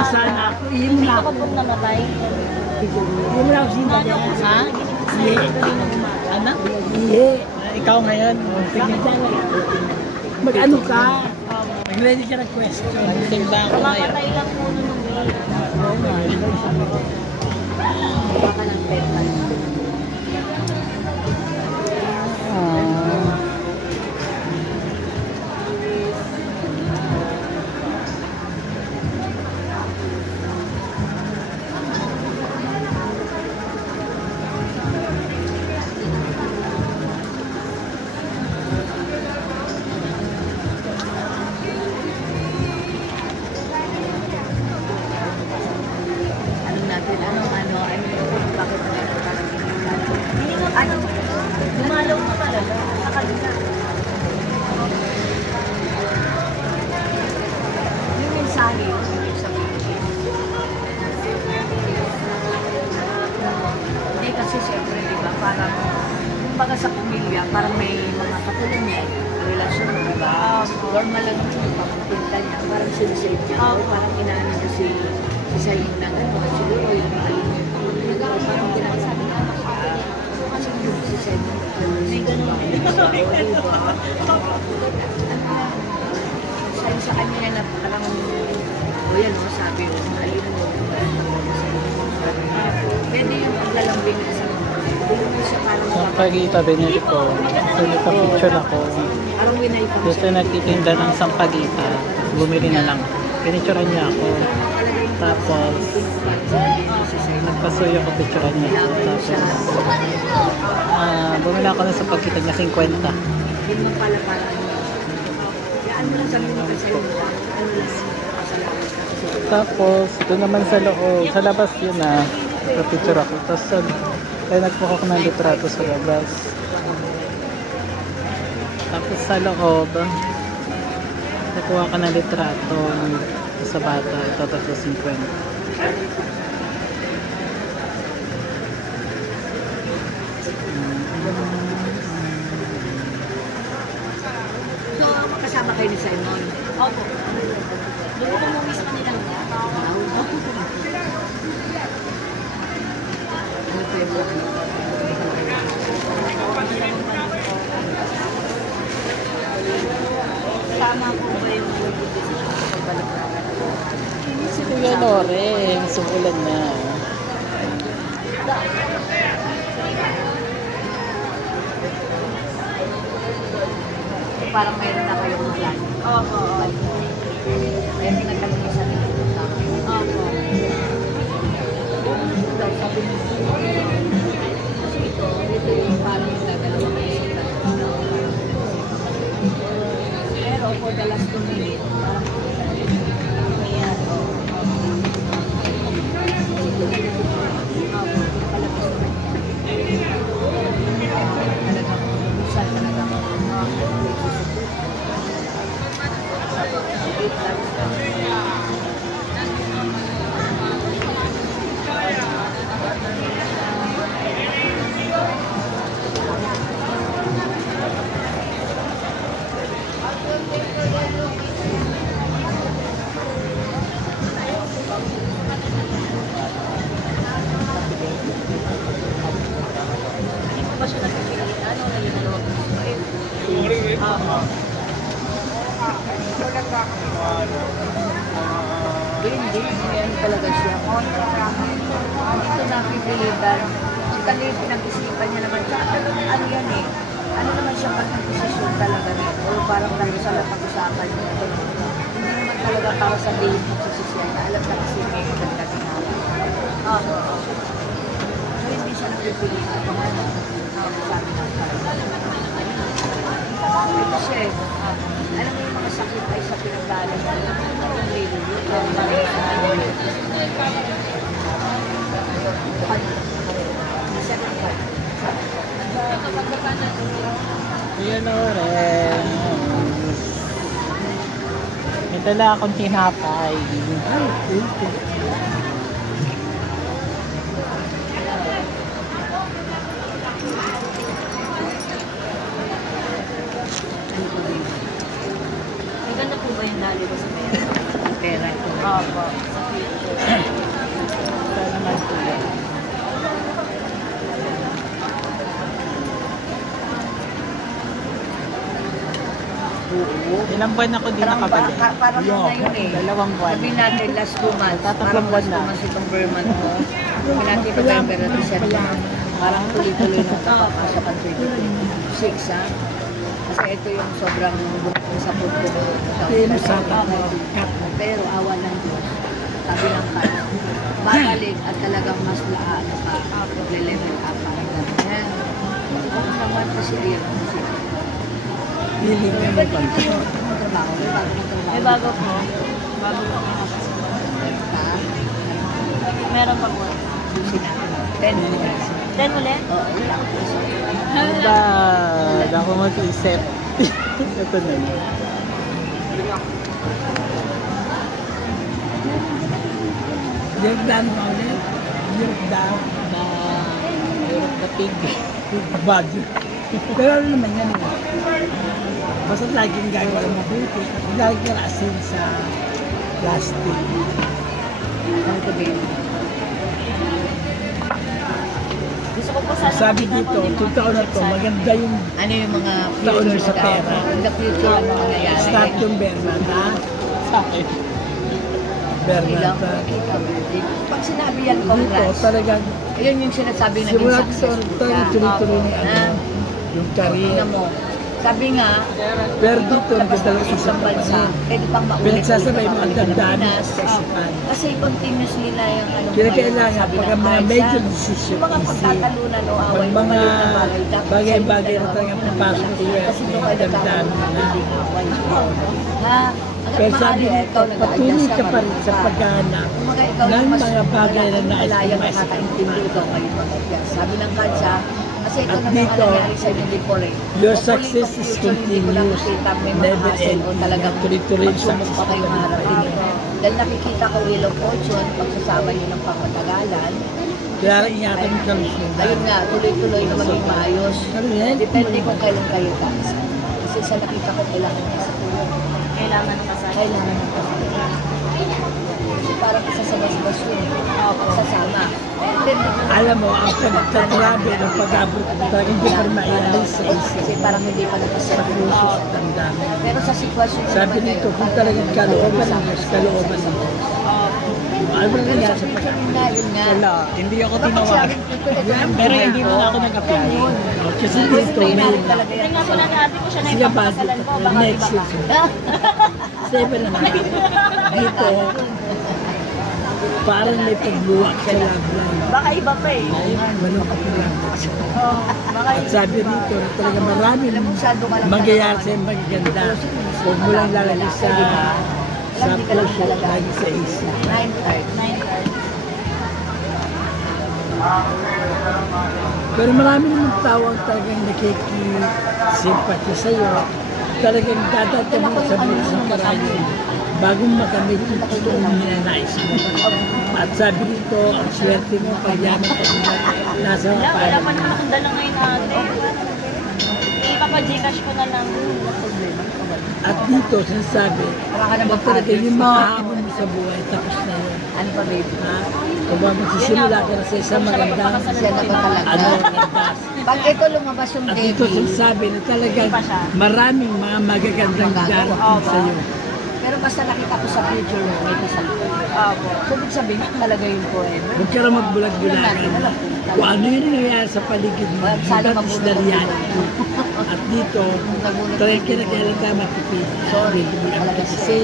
masana ako. Iyon mo na ako. Hindi ko namatay. Iyon mo na ako sinta niya. Ha? Iye. Ano? Iye. Ikaw ngayon. Mag-ano ka? Mag-ready ka ng question. Magsimba ako ngayon. Mamatay lang muna nung baka ng peta. Dumalaw mo talaga sa kanila. Yung mensahe yun, yung sabihin. Hindi kasi siyempre, di ba, parang kumbaga sa pamilya, parang may mga katulong niya, relasyon, di ba? Normal lang yung pagpunta niya, parang sinisave niya. O parang inaano niya si Sayin na gano'n, siguro yung parang kinasabi niya, kasi yung si Sayin na may gano'n. Sabi sa kanya na parang, o yan o, sabi o, ayun mo, pwede yung paglalambing na sa Sa Pagita Benedico, so nagpa-picture ako. Gusto nagtitinda ng Sampagita, bumili na lang. Pinicturean niya ako. Tapos, nagpasuyo ko picturean niya. Tapos, bumili ako ng Sampagita niya 50. Tapos, doon naman sa loob, sa labas yun na, nagpa-picture ako. Tapos, kaya nagpuka ko ng litrato sa labas. Tapos sa loob, nakuha ka ng litrato sa bata. Ito, 350. So, makasama kayo ni Simon? Opo. Doon ko mo mismo nilang tama po ba yung pagbalik na? Si Kuya Lore, sumulan na. Parang mayroon na kayong plan. Opo. Kaya pinagkaroon sa nito. Opo. Sabi mo, kasi ito yung parang yung dadalawang isipan. Pero for the last 2 minutes, parang hindi, yan talaga siya. Ito napipilitan. Si kanina pinag-isipan niya naman siya. Ano yan eh? Ano naman siya pag-desisyon talaga rin? O parang tayo sa pag-usapan niya. Hindi naman talaga para sabihin mo sa sisyan na alam na kasi may maganda ginagawa. So hindi siya napipilitan. Sabi ng kasi, alam mo yung mga sakit ay sa pinagdalan na yung radio. Kuya Lore. May dala akong tinapay. Maganda po ba yung dali ko sa pera? Pera. Opo. Sa future. Sana naman po yan. Ilang buwan ako di nakabalik? Parang ngayon eh. 2 buwan. Sabihin natin last 2 months. Tatlong Parang buwan last 2 na. months itong Burman mo. Sabihin natin November at December. Parang tuloy-tuloy nung kapapasok ang 2026 ha. Kasi ito yung sobrang bukong sa puto ko. Pero awa ng Diyos. Sabi ng kanya. Babalik at talagang mas laan ka. Le-level up pa. Yan. Ito naman kasi ayan ang kasi. Hiling na Ba't hindi yung trabaho? May bago po. Bago po. Meron pa po. 10 minutes. 10 ulit? Oo, ilang. Diba, wala ako mag-isip. Ito na yun. Yerdan mo ulit. Yerdan. Na, mayroon na pig. Bagyo. Pero ano naman yan eh. Basta laging gagawa mabuti. Laging asin sa plastic. Ang sabihin. Gusto ko po sana Sabi makita dito, po yung mga itong taon na to, future maganda yung ano yung mga Taon future sa pera. In the future, ano mangyayari. start yung Bernata. Sa akin. Ilang Bernata. makikita mo. Pag sinabi yan, Dito congrats. talagang Ayun yung sinasabi na simula naging sa successful talagang ka. tuloy-tuloy na Na, yung career. tingnan mo. Sabi nga, Pero dito, labas nagdala ng sa isang bansa, pwede pang maulit. Pinagsasabay mga ulit sa damdamin Pilipinas. sa isipan. Kasi continuously na yung ano. Kinakailangan sabi pag ng ang mga Marsa, major decision yung mga easy. pagtatalunan o away, Pag mga maliit na bagay, dapat bagay-bagay sa na talagang papasok sa Kasi doon kayo damdamin nagkakaroon na. ng away. Ha? Hanggat Pero sabi maaari, dito, ikaw patuloy nag-adjust ka pa rin sa marunong ka. paghahanap Kumbaga, ikaw ng yung mas mga bagay na nais malaya mo nakakaintindi, ikaw kayo mag-adjust. Sabi ng kansa, kasi ito At naman dito, ang nangyari sa inyo before eh. your Hopefully, success sa is future, hindi ko lang continuous, makita may mga never hassle o ending. talagang Tuloy-tuloy yung magsumok success pa kayo talaga. maharapin. Dahil nakikita ko Wheel of Fortune, pagsasama nyo ng pangmatagalan, Kaya ingatan mo kami siya. ayun nga, tuloy-tuloy na maging maayos. Correct. Depende kung kailan kayo taas. Kasi sa nakita ko, kailangan ng kasatuloy. Kailangan ng kasatuloy. Kailangan ng kasatuloy. Kasi parang isa sa basbas yun. Sasama. Alam mo, ang pagtatrabe ng pag-abot ko talaga hindi pa rin maialis sa isip. Kasi parang hindi pa Sa nakaserve. puso, sa damdamin. Pero sa sitwasyon Sabi nito, kung talagang kalooban ng Diyos, kalooban ng Diyos. Ano ba nangyari sa pag-abot? Yun nga. Wala, hindi ako tinawag. Pero hindi mo na ako nag-apply. Kasi dito, may Tingnan mo na natin kung siya na siya ba next year. Seven naman. Dito, parang may pagbuwak sa love life. Baka iba pa eh. Manok ka pa lang. Baka At sabi dito, talaga maraming magyayari sa'yo magaganda. Huwag mo lang lalagay sa puso, lagi sa isip. 9:30. Pero marami naman tao ang talagang nakikisimpati sa'yo. Talagang dadating mo sa buhay sa karayo bago makamit yung totoong ninanais mo. At sabi dito, ang swerte mo pag yaman ka nasa Wala pa parang naman akong dala ngayon ate. Ipapa-Gcash ko na lang. at dito, sinasabi, Wala ka na na talaga yung mga hamon mo sa buhay, tapos na yun. Ano pa baby? Ha? Kung ba magsisimula ka na sa isang magandang Siya na ba talaga? ano, landas. Pag ito lumabas yung At dito baby, sinasabi na talagang maraming mga magagandang darating sa iyo. pero basta nakita ko sa future mo, may kasalukuyan. So, ibig sabihin, talaga yung forever. Huwag ka na magbulag-bulagan. Kung ano yung nangyayari sa paligid mo, that is the reality. At dito, talagang kinakailan ka matipid. Sorry, At kasi,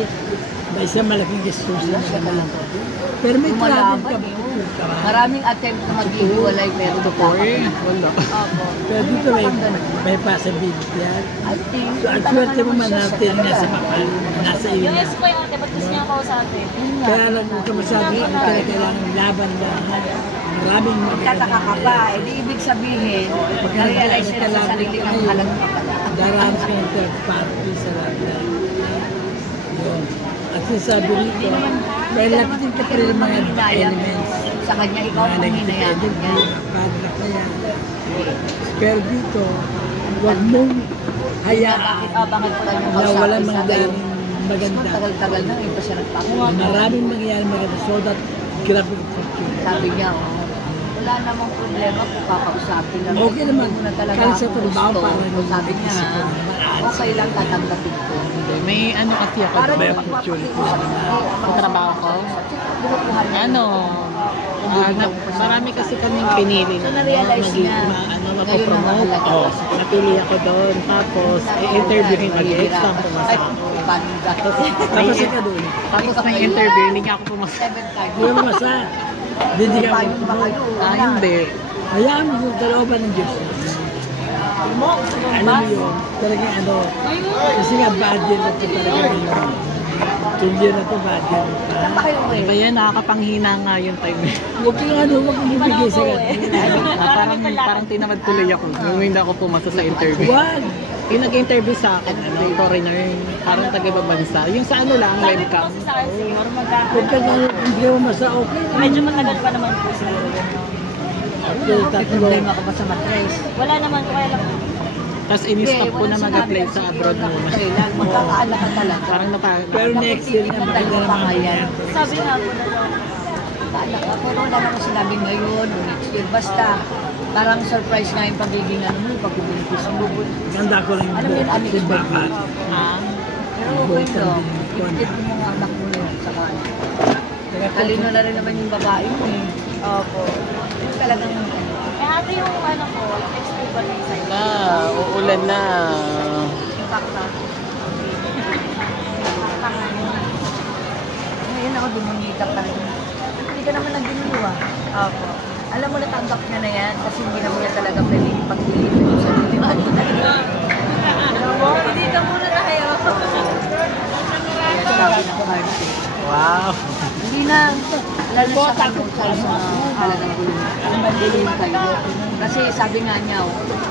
may isang malaking gastusin sa mga. Pero may travel ka, matipid ka ba? Maraming attempt na mag-iwalay, pero totoo. Wala. Pero dito may possibility yan. I think, So, ang swerte mo man natin nasa kapal, nasa iyo na. ko yung ate, ba't gusto niya ako sa ate? Kaya lang kung ka masyadong ang kailangan laban lang. Maraming Magkataka ka pa, hindi ibig sabihin, na-realize nila sa sarili ng halang ka pala. Daranas ka ng third party sa love life. Yun. At sinasabi rito, may lapitin ka pa rin ng mga elements. Sa kanya, ikaw Mga ang negative hinayaman energy, niya. padra ka yan. Pero dito, huwag mong hayaan Bakit po lang yung na walang kausapin sa mangyaring maganda. Tagal-tagal na, iba siya nagpapagawa. Maraming mangyayari maganda. So that, grabe yung fortune. Sabi niya, wala namang problema kung kakausapin lang. Okay naman. Hindi mo na talaga Kahit sa ako trabaho, gusto. parang Sabi niya, okay lang tatanggapin ko. May ano kasi ako. Para May di opportunity. Sa trabaho ko. Ano, marami kasi kaming pinili So, na-realize niya. Mapopromote. Oh, napili ako doon. Tapos, i-interviewin mag-exam Ay, pumasok. paano ba? Tapos ka doon. Tapos may interview, hindi nga ako pumasok. 7 times. Hindi mo masa. Hindi ka Paano ba kayo? Hindi. Hayaan mo yung dalawa ng Diyos. Alam mo yun, talagang ano, kasi nga bad year na ito talaga yun. Yung year na ito, bad year na ito. Saan ba kayo Di ba yan, nakakapanghina nga yung time. Huwag kang ano, huwag kang bibigay sa Parang tinamad tuloy ako. Nung hindi ako pumasok sa interview. Huwag! Yung nag-interview sa akin, foreigner, parang taga-ibang bansa. Yung sa ano lang, webcam. Huwag kang ano, hindi mo masa okay. Medyo matagal pa naman po sir. Okay, May tatlo. problema ka ba sa matres? Wala naman, kaya lang. Tapos in-stop ko na mag-apply sa abroad muna. Kailan, magkakaala ka talaga. Parang Pero next year na maganda naman yan. Sabi nga po na daw. Magkakaala ka, pero wala naman sinabi ngayon o next year. Basta, parang surprise nga yung pagiging ano mo, pag-ubuntis mo. Ganda ko lang Alam mo yun, yung si Baka. Ha? Pero okay lang, ikit mo mga anak mo yun sa kanan. Talino na rin naman yung babae mo eh. Opo. Yung talagang, Eh ate yung ano po, next week ba rin sa'yo? Uulan na. impacta. Ngayon ako dumunita pa rin. Hindi ka naman nagdinuwa. Opo. Alam mo, natanggap niya na yan kasi hindi naman niya talaga pwede pag-ilip yung sarili mo. Hindi ka muna tayo. Kaya sabi ng party. Wow. Hindi na, wala na siya takot sa talagang gulong. Gulong kayo. Kasi sabi nga niya,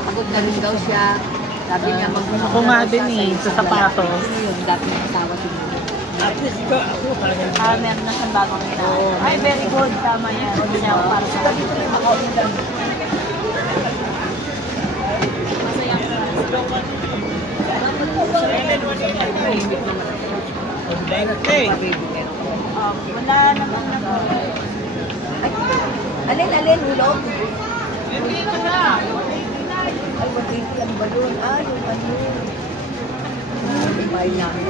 pagod na rin daw siya. Sabi niya, mag-gulong Ako nga din eh, sa sapatos. Ano yun, dati ng asawa siguro. At least ikaw, ako talagang Meron na siyang bagong ina. Ay, very good. Tama yan. Hindi niya ako para sa Dito rin makaulan. Mahimik naman. Hey! Wala naman naman. Alin, hulog? Ay, 180 lang ba yun? Ah, yung ano. May namin.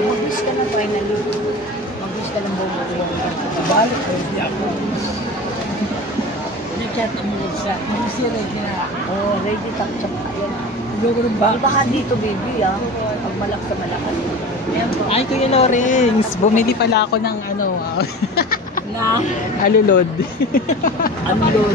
Mag-wish ka na finally. Mag-wish ka lang buong balik ko, hindi ako. Hindi kaya tumulog sa, hindi si Regina. Oh, ready tak chak yan. Loko ng ba? Baka dito, baby, ah. Pag malak sa malakas. Ayan po. Ay, Kuya Lawrence, bumili pala ako ng ano, Na? alulod. Ano yun?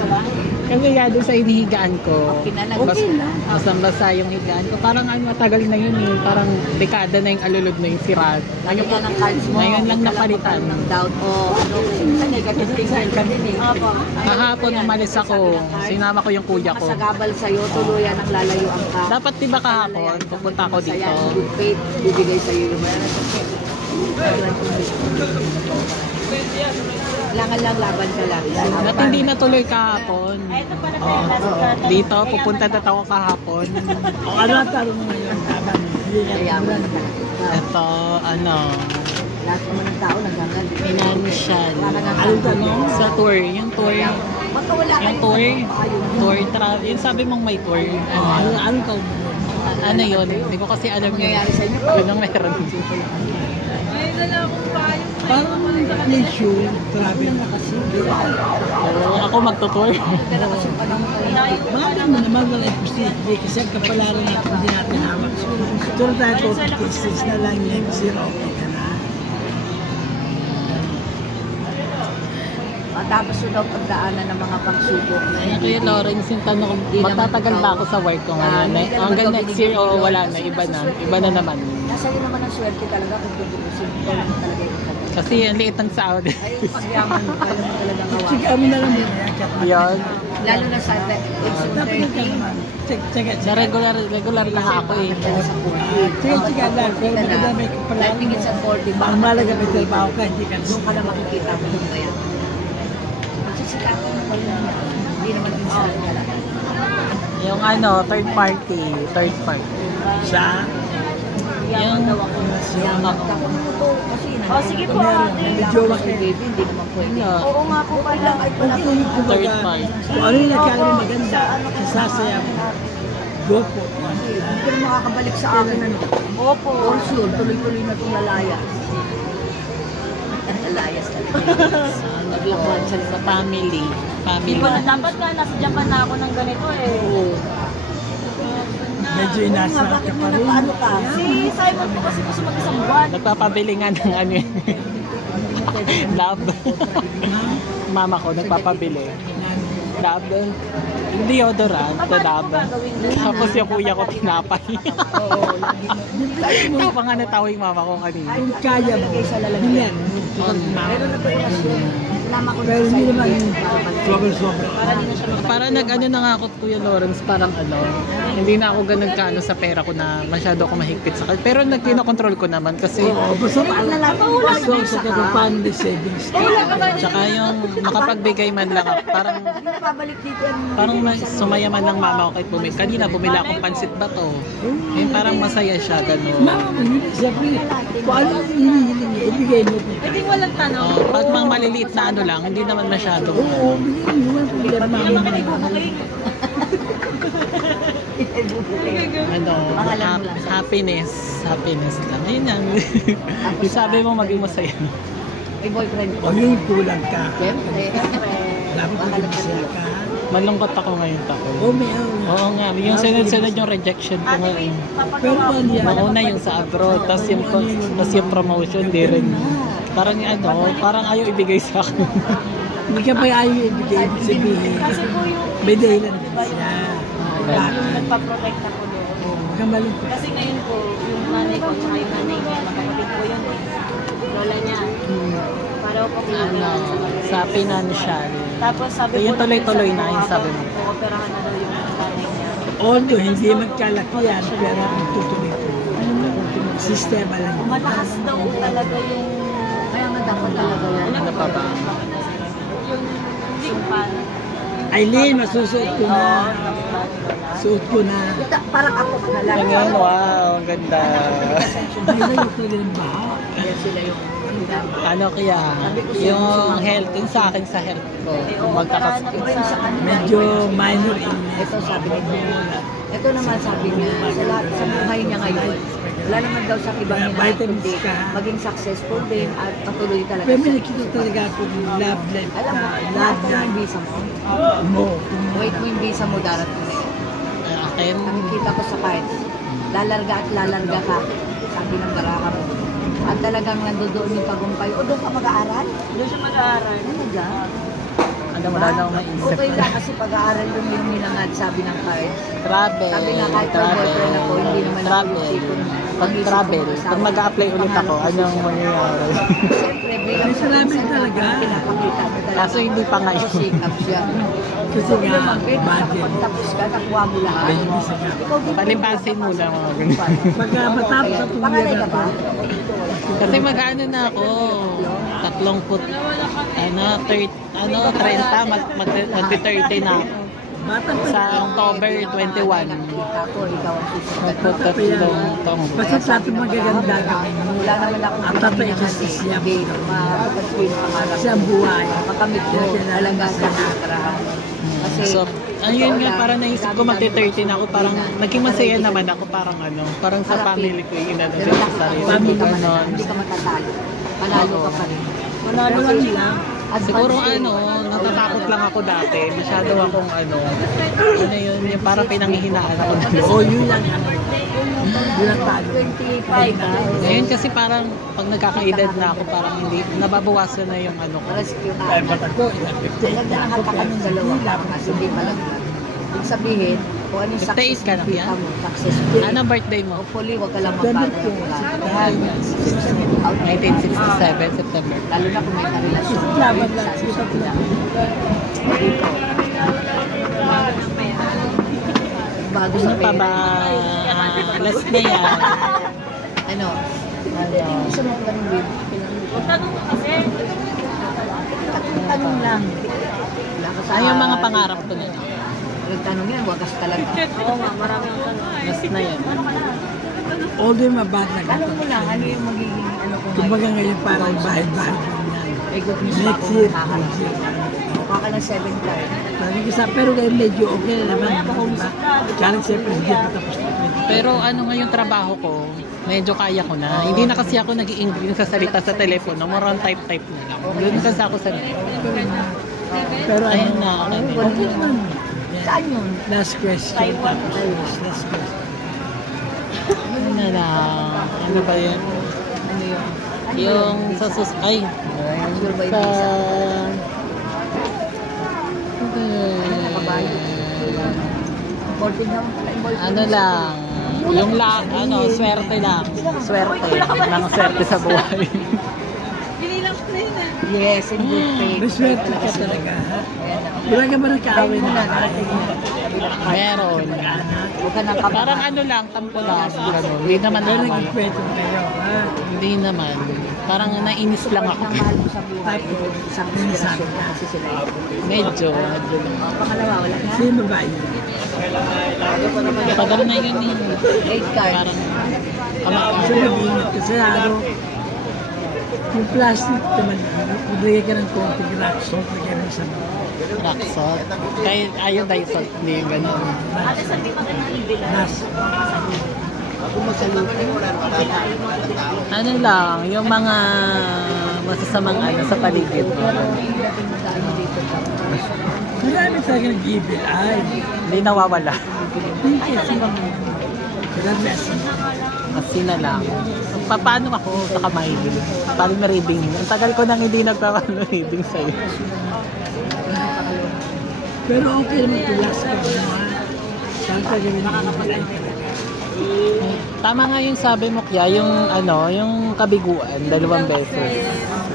Kasi nga doon sa inihigaan ko, Okay na lang. Okay lang. basang-basa yung higaan ko. Parang ano, matagal na yun eh. Parang dekada na yung alulod na yung sirat. Lagi nga ng cards mo. Ngayon lang Wala napalitan. ng doubt. Oh, ano, minsan negative thinking ka din eh. Opo. Kahapon umalis ako, sinama ko yung kuya ko. Masagabal sa'yo, tuluyan ang lalayuan ka. Dapat di ba kahapon, pupunta ako dito. Masaya, good faith, bibigay sa'yo yung kailangan lang laban ka lang. Ba't hindi natuloy kahapon? Ay, ito pala tayo nasa Dito, pupunta na ako kahapon. O ano ang tanong mo ngayon? Tama. Hindi na. Kaya mo na talaga. Ito, ano, Lahat naman ng tao naghangal. financial. Anong tanong? Sa tour, yung tour, Baka wala ka yung tour travel, yung sabi mong may tour. Anong tanong mo? Ano yun? Hindi ko kasi alam yun. Mangyayari sa inyo. Yun ang meron. Parang leisure, travel na kasi. Oo, ako magtutour. Kaya kasi panahon kayo. Bakit mo naman wala imposible kasi ang kapalaran na hindi natin hawak. Siguro tayo 56 na lang next year, okay ka na. Tapos yun daw pagdaanan ng mga pagsubok na Kaya Kuya Lawrence, yung tanong, magtatagal ba ako sa work ko ngayon? Hanggang next year o wala na, iba na. Iba na naman. Nasa iyo naman ang swerte talaga kung tutubusin. Ikaw lang talaga yung talaga. Kasi ang liit ng sahod. Ay, yung pagyaman mo, kaya mo talaga gawa. Sige, mo na lang din. Yun. Lalo na sa age Dapat ka 30. naman. Sige. Sa regular lang ako eh. Sa 40. Sige, lang. Pero maganda may I kapalaran think mo. it's at 40. Ang malaga may trabaho ka, hindi ka Doon ka na makikita mo yung bayan. Magsisikapan mo kayo naman. Hindi naman minsan ka lang. Yung ano, third party. sa yaman daw ako. Yaman ka. Totoo kasi Oh, sige po, ate. Medyo si baby, hindi naman pwede. Oo nga po pala. Kung Third kumbaga, part. kung ano yung nagkakaroon maganda, sasaya mo. Go po. Hindi ka na makakabalik sa akin ano. Opo. For sure, tuloy-tuloy na itong lalayas. Lalayas talaga. Naglakad siya sa family. Hindi ko na dapat nga, nasa Japan na ako ng ganito eh. Oo. Medyo inasa ka pa rin. Paano ka? Si Simon po kasi gusto mag-isang buwan. Nagpapabili nga ng ano yun. Love. Mama ko nagpapabili. Love. Yung deodorant, the love. Tapos yung kuya ko tinapay. Tapos nga natawa yung mama ko kanina. Kung kaya mo, yan. Meron na po yung Nama ko Pero hindi naman sobra-sobra. Para nag-ano na nga ako, Kuya Lawrence, parang ano, hindi na ako ganun kaano sa pera ko na masyado ako mahigpit sa kanya. Pero nagkinokontrol ko naman kasi, Oo, basta aswang sa katupan the savings. tsaka yung makapagbigay man lang ako, parang Pabalik dito yan. sumayaman ng mama ko kahit bumili. Kanina bumili akong pansit bato. Eh, parang masaya siya, gano'n. Mama mo, siyempre, kung ano ang hinihiling niya, ibigay mo po. Pwede walang tanong. Pag mga maliliit na ano lang, hindi naman masyado. Oo, bigyan mo. Walang Hindi naman kayo problema. bubukay. Ano, happiness. Happiness lang. Ayun yan. Sabi mo maging masaya. May boyfriend ko. O yun, kulang ka. Siyempre. Dapat maging masaya ka. Malungkot ako ngayon taon. Oo, may Oo nga, yung sunod-sunod yung rejection ko ngayon. Pero ano yan? Mauna yung sa abroad, tapos yung promotion, di rin. Parang ano, parang ayaw ibigay sa akin. Hindi ka pa ayaw ibigay, ibig sabihin. Kasi po yung May dahilan din siya. yung nagpa-protect ako doon. Huwag kang malungkot. Kasi ngayon po, yung nanay ko, tsaka yung nanay niya, magkapatid po yun eh. Lola niya. Para po Ano, sa financial. Tapos sabi So, yung po tuloy-tuloy na yung sabi mo. Operahan na daw yung nanay niya. Although hindi man kalakihan, pero ang tutuloy ko. Sistema lang. Mataas daw po talaga yung... Kaya nga dapat talaga yan. Ano pa ba? Yung sumpan. Aileen, masusuot ko na. Suot ko na. Parang ako na lang. Ngayon, wow, ang ganda. Hindi na yung tuloy ng baha. Kaya sila yung Ano kaya, yung health, yung sa akin sa health ko, magkakas... iba yung sa kanila. Medyo minor illness. Ito sabi niya. Ito naman sabi niya, sa lahat sa buhay niya ngayon, wala naman daw sa ibang hinahanap Vitamins kundi ka. maging successful din at patuloy talaga Pero may siya. nakita talaga ako yung love life Alam mo, na lahat love na yung life visa mo. mo. Wait mo yung visa mo darating na yun. Akin, Nakikita ko sa kahit lalarga at lalarga ka, sabi ng garaha mo. At talagang nandoon yung tagumpay. O doon ka mag-aaral? Doon siya mag-aaral. Ano dyan? ano, wala na akong maisip. Okay lang kasi pag-aaral yung minangad, sabi ng cards. Travel, Sabi nga kahit may boyfriend ako, hindi naman ako travel. isipon. Pag travel, pag mag-a-apply ulit ako, anong mangyayari? Siyempre, bilang May salamin talaga. pinapakita mo talaga. Kaso hindi pa ngayon. Ako sikap siya. Kasi nga, Lumapit, budget. kapag tapos ka, nakuha mo lahat. May visa ka. Ikaw din. Palipasin muna mga ganun. Pagka matapos sa Pangalay tumira ka ba? Kasi mag-ano na ako, 30 na ako. bata pa Sa October 21. Nakita ko, ikaw ang susunod. Magputatlong Basta sa ating magaganda gawin mo. Wala naman akong Ang tatay kasi siya. Hindi, mapapag-swing pangarap. Kasi ang buhay. Makamit mo talaga sa nakarahan. Kasi, So, ayun nga, parang naisip ko magti-30 na ako, parang naging masaya naman ako, parang ano, parang sa family ko yung inano pero din sa nakita sarili ko, ko, hindi ka ganon. hindi ka matatalo. Manalo ka pa rin. Manalo ka Kasi rin. lang, Siguro ano, natatakot lang ako dati, masyado akong ano yun, yung parang pinanghihinaan ako. oo, yun lang. Yun ang talo. 25 ka. Ngayon kasi parang, pag nagkakaedad na ako, parang hindi, nababawasan na yung ano ko. Rescue ka. Ay, ba't ako, 58 Maganda na ang ako. hatakan ng dalawa. Kasi hindi malaglag. Ibig sabihin, kung ano yung 58 success ka na, kita yan? mo, successful. Ano birthday mo? Hopefully, huwag ka lang September magbago. po. Dahil, out 1967, September. lalo na kung may karelasyon. Laban lang. Sisap lang. Dito. Bago sa Ano pa ba? Last na yan. Ano? Gusto mo ganun din? Tanong mo kasi. Tanong lang. Wala ka sa... Ano yung mga pangarap ko nila? Nagtanong yan, wagas talaga. Oo nga, marami ang tanong. Last na yan. Ano ka na? although mabata ka. Alam mo lang, ano yung magiging ano ko Kumbaga ngayon parang bahay-bahay din yan. May good news Next ako, year, nakakalas. next year. Mukha ka ng 7 card. Sabi ko sa, pero ngayon medyo okay na naman. Diba? Kaya siyempre hindi pa tapos na 20. Pero ano nga yung trabaho ko, medyo kaya ko na. Hindi na kasi ako nag-i-English sa salita sa telepono. More on type-type na lang. Doon kasi ako sa Pero ayun na. okay naman. Saan yun? Last question. Tapos last question. Ano na lang. Ano ba yun? Ano yun? Yung sa ay. Sure ba yung Sa... visa? Imported naman pala. Imported. Ano lang. Yung swerte lang. Swerte. Lang swerte sa buhay. Yes, in good faith. May swerte ka talaga, ha? Ayan ako. Wala ka ba nagkaaway Mo na na, babae? narating mo. Meron. Huwag ka nang kapag. Parang ano lang, tampo lang. Ganun. Hindi naman Pero ako. nagkikwento kayo, ha? Hindi naman. Parang nainis lang ako. Ang mahal mo sa buhay, isang inspirasyon mo kasi sila yun. Medyo. Pangalawa, wala na. Sino ba yun? Tagal na yun eh. 8 cards. Parang Kasi mag-ingat kasi ano, yung plastic naman, magbigay ka ng konting rock salt, lagay mo sa mga. rock salt. Kahit ayaw dahil salt. Hindi yung ganun. Nas. Ano lang, yung mga masasamang ano sa paligid. Marami talaga nag-evil eye. Hindi nawawala. Hindi kasi. Marami asin. Kasi na lang. Paano ako sa kamay? Parang na-reading. Ang tagal ko nang hindi nagpa-reading sa'yo. Pero okay naman ito last ka ba naman? Saan ka gawin nag-evil eye talaga? Tama nga yung sabi mo kaya, yung yung kabiguan, 2 beses.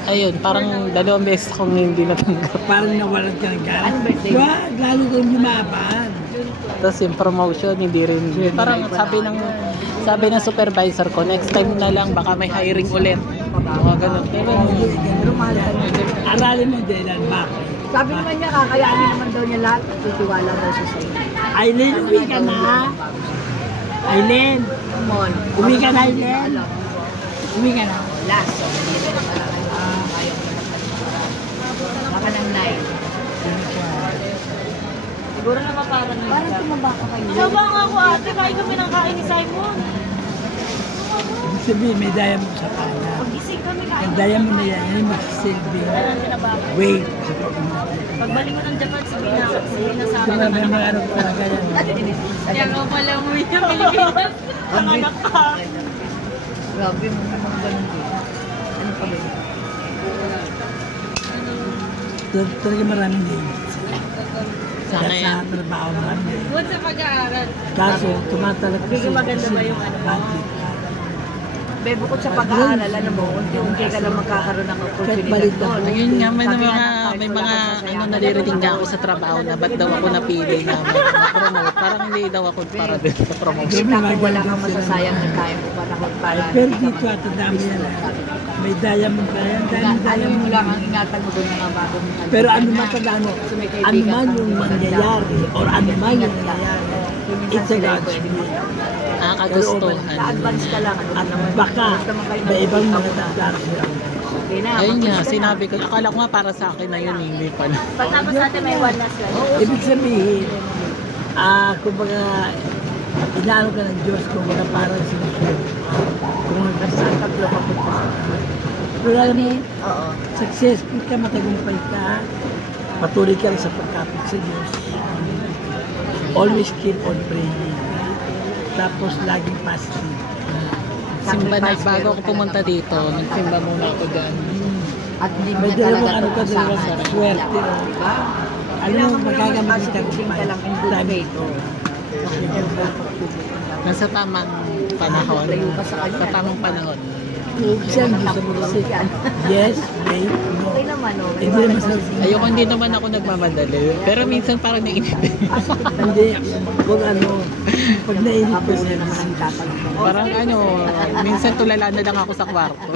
Ayun, parang 2 beses akong hindi natanggap. Parang nawalan ka ng gana. Anong birthday? Wag, lalo kang lumaban. Tapos yung promotion, hindi rin. Parang sabi ng supervisor ko, next time na lang, baka may hiring ulit. Mga ganun. Pero mahal ka na. Aralin mo din ang bakit. Sabi naman niya, kakayanin naman daw niya lahat. Titiwala daw siya sa'yo. Aileen, uwi ka na. Aileen, Come on. uwi ka na, Aileen. Uwi ka na. Last. So, hindi na lang ayaw mo na baka ng 9. Siguro naman parang Parang tumaba ka kayo. Tumaba nga ako ate, kain kami ng kain ni Simon. Ibig sabihin, may diamond sa kanya. Pag-ising kami kain. Ang diamond na yan, yan yung magsisilbi. Kailan tinabako. Wait. Pagbalik mo ng Japan, sabihin na sa Ito akin nga na may mga ano talaga yan. Kaya nga pala umuwi ng Pilipinas. Nanganak ka. Grabe mo mga ganun din. Ano pa ba? Talaga maraming names. Sana Kaya yan. sa trabaho marami. Bukod sa pag-aaral. Kaso, tumatalak kasi. Maganda ba yung ano mo? Budget. Be, bukod sa pag-aaral, alam mo, unti-unti ka lang magkakaroon ng opportunity balik na doon. Ayun nga, may Sabi mga, nga ng may kahit mga, wala kang sasayang, naririnig nga ako sa trabaho na ba't daw ako napili na mag-promote. Parang hindi daw ako para din sa promotion. Basta kung wala kang masasayang na time mo para Pero dito at ang dami yan. May diamond pa yan. alam mo lang, ang ingatan mo doon mga bagong Pero ano man tandaan mo, So, may ano kaibigan man ka, yung mangyayari or ano man yung nangyayari, it's a God's will. Kagustuhan. Na-advance ka lang, ano At naman. baka Basta naman kayo may ibang mga mag-usap. tandaan siya. Okay na, Ayun nga, mag-usap ka na. sinabi ko. Akala ko nga para sa akin na yun, hindi pala. Pagtapos natin may one last class. Ibig sabihin, kumbaga, inaano ka ng Diyos, kumbaga parang sinusunod. Kung nagkasal ka, lumapit ka sa pero alam mo, Oo. successful ka, matagumpay ka, patuloy ka rin sa pagkapit sa Diyos. Always keep on praying. Tapos laging positive. Simba na, bago ako pumunta dito, nagsimba muna ako dyan. At hindi mo May na dalawang talaga ano ka, kasama. dalawang swerte. Diba? Alam mo, Kailangan mo lang magagamit mag-positive ka lang in good faith. Nasa tamang panahon. Layo ka sa kanya. Sa tamang panahon. Siya, gusto mo kasi. Yes, wait, no. Okay naman, oh. Hindi naman sa... Ayoko, hindi naman ako nagmamadali. Pero minsan parang naiinip. Hindi, kung ano, pag nainip ko Abo na siya, naman ang tatanong mo. Parang minsan tulala na lang ako sa kwarto.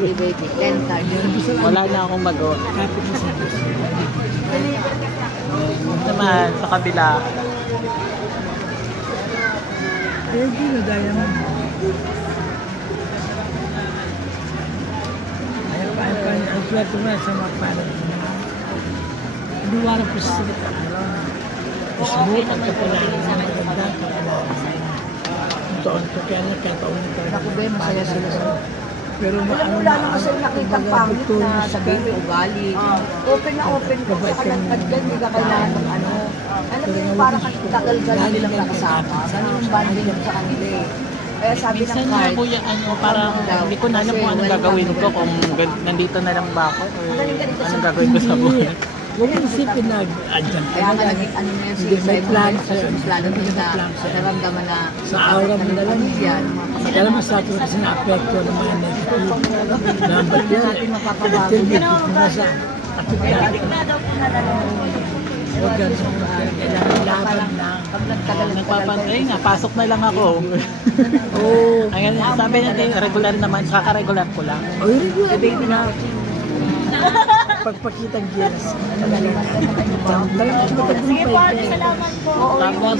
Hey, baby, 10 cards. Wala na akong magawa. kapit mo sa Diyos. Naman, sa kabila. Kaya hindi na diamond. Ang swerte mo sa mga parang luwarang po sa salita. Smooth ang kapalaran ng maganda kapalaran. Doon ko kaya na kahit paulit ka. Naku, be, masaya sila sa... Pero Alam mo, lalo mo sila nakita pangit na sabihin mo ugali. Open na open ka sa kalagpad dyan, hindi ka kailangan ng ano. Alam mo yung parang tagal ka na nilang nakasama. Sana yung bonding mo sa kanila eh. Kaya sabi ng Minsan nga card, kuya, parang hindi ko na alam kung anong gagawin ko, kung nandito na lang ba ako or anong gagawin ko sa buhay. Huwag mo isipin na andyan ka kaya na nga lang. naging ano na yung Hindi may plan sa sa'yo. plano Hindi nila may na plan sa'yo. naramdaman na Sa aura mo na lang yan. Kaya mo sa atin kasi na-apekto ng mga negative. Number Hindi yan. natin mapapabago. Little bit, nasa atupyan. Huwag ganun sa mga kailangan laban lang. Pag nagtagal Nagpapantay nga, pasok na lang ako. Oo. Ang sabi natin, regular naman, kaka-regular ko lang. Oy, baby na. Pagpakitang gears. Sige po, salamat po. Tapos,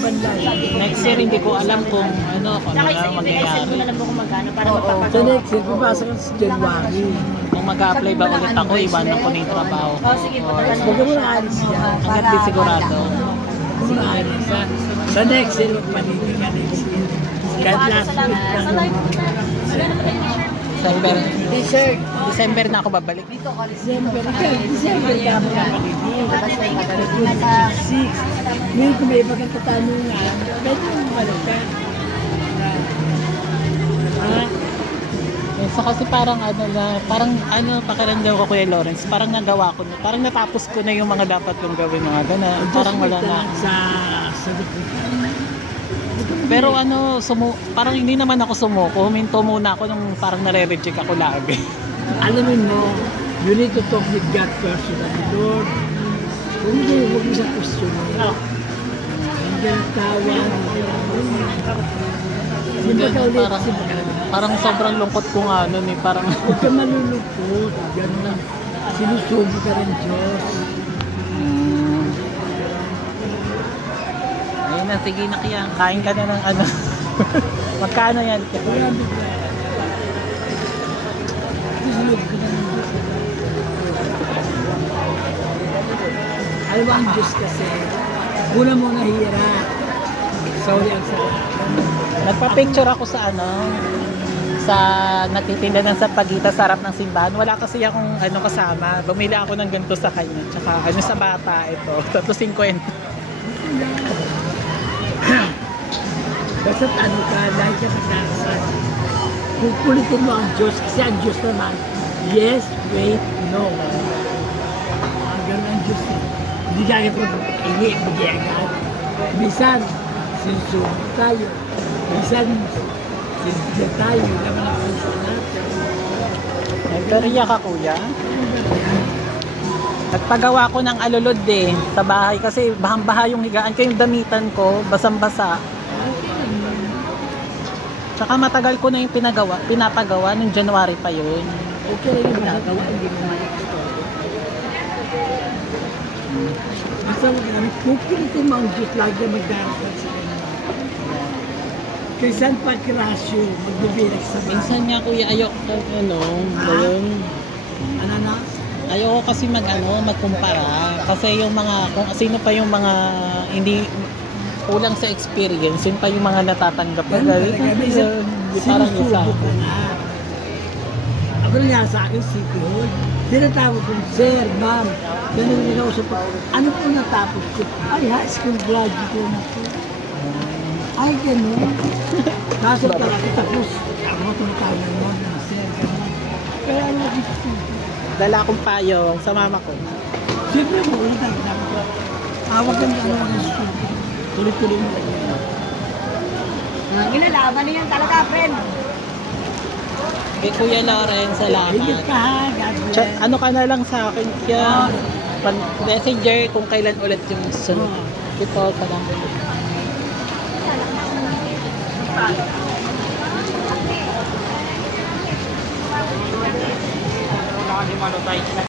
next year hindi ko alam kung ano Saka isa yung i-send ko mangyayari. na lang po kung magkano para Sa magpapagawa. next year, papasok ka sa January. Kung mag-a-apply ba ulit ako, iwanan ko na yung trabaho ko. Oh, sige po, Or Huwag mo na alis yan. hanggat di sigurado. Huwag mo na alis. Sa next year, magpanitin ka next year. Kahit last week Sa ka. live po na. Ano naman yung t-shirt? T-shirt. December na ako babalik. Dito ka rin. December ka makapanitin. 6. Ngayon kung may iba kang katanungan, pwede mo balik ka. Ha? So kasi parang pakiramdam ko Kuya Lawrence, parang nagawa ko na, parang natapos ko na yung mga dapat kong gawin, mga gano'n. Parang wala na. Sa liputan. Pero parang hindi naman ako sumuko. Huminto muna ako nung parang nare-reject ako lagi. Alamin mo, you need to talk with God personally, Lord. Kung hindi, huwag mo sa question mo. Hindi ang tawag. Simba ka ulit, simba ka ulit. Parang sobrang lungkot ko nga nun eh. Parang Huwag ka malulungkot. Ganun lang. Sinusubo ka rin Diyos. ayun na, sige na kaya. Kain ka na ng ano. Magkano yan? Kaya bigla. Sinusubo ka na ng Diyos. Alam mo ang Diyos kasi, una mo nahihirap. Sorry ang sarap. Nagpa-picture ako sa sa nagtitinda ng sampagita sa harap ng simbahan. Wala kasi akong kasama. Bumili ako ng ganito sa kanya. Tsaka sa bata ito. 3.50. Basta ka, lagi ka magdasal. Pupulitin mo ang Diyos kasi ang Diyos naman, yes, wait, no. Ganun ang Diyos eh. Hindi kaya po bigay agad. Bisan, sinusubo tayo. Bisan, sinigyan tayo. Laman ang puso natin. Nagkariya ka kuya? Nagpagawa ko ng alulod sa bahay kasi bahang-baha yung higaan ko, yung damitan ko, basang-basa. Tsaka matagal ko na yung pinapagawa nung January pa yun. Okay lang yung Nagawa, hindi mo man gusto. basta pupulitin mo ang Diyos, lagi ka magdasal sa kanya. Kay San Pancracio, magbibirak sa bahay. Minsan nga kuya ayoko ngayon. Ano na? Ayoko kasi magkumpara kasi yung mga kung sino pa yung mga hindi kulang sa experience, yun pa yung mga natatanggap na Ganun talaga. Minsan, parang isa. sinusubo ka na. Ako na nga sa akin, City Hall. Tinatawag ko, Sir, Ma'am, ganun ninausap ko. Ano po natapos ko? Ay, high school graduate ko na po. Ay, ganun. Kaso talaga tapos, ako tumatawag mo na, Sir, ganun. Kaya ano gusto. Dala akong payong sa mama ko. Siyempre mo, ulit ang dapat ko. Awag kang gano'n ng school. Tuloy-tuloy mo lang yan. Inalaman niyan talaga, friend. Kay Kuya Lawrence, salamat. Higit ka ha, God bless. Ano ka na lang sa akin kaya messenger kung kailan ulit yung sunod. Ito, salamat.